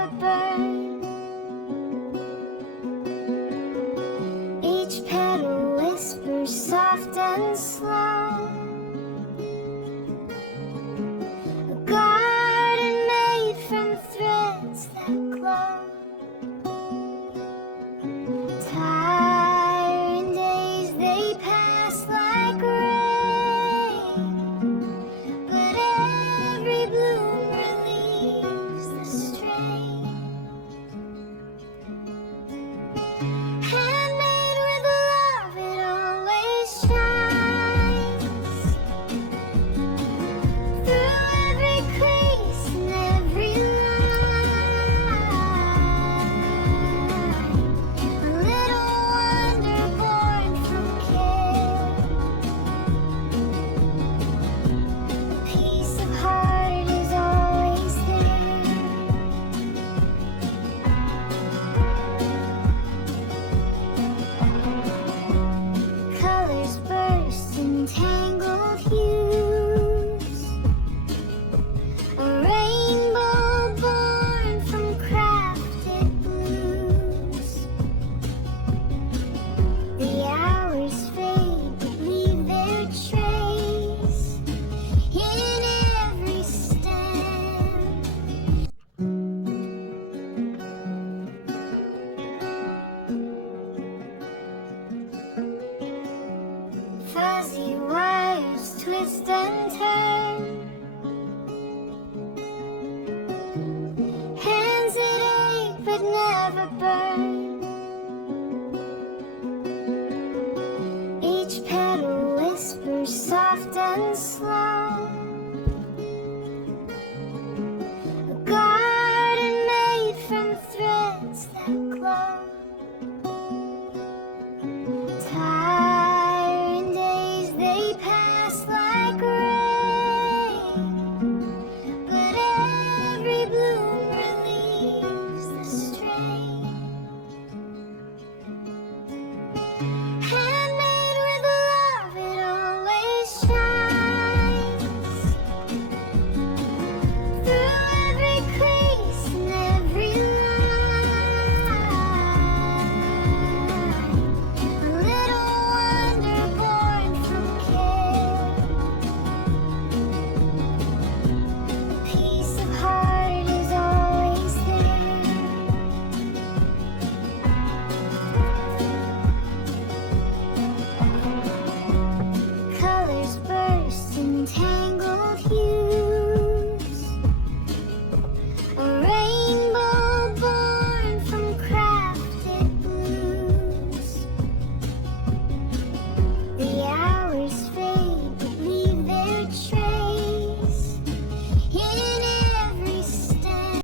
never burn. Each petal whispers soft and slow, a garden made from threads that glow. Tiring days, they pass like rain, but every bloom relieves the strain. Handmade with love, it always shines through every crease and every line. A little wonder born from care, a piece of heart is always there. Colors burst in tangled hues, a rainbow born from crafted blues. The hours fade but leave their trace in every stem. Fuzzy wires twist and turn, hands that ache but never burn.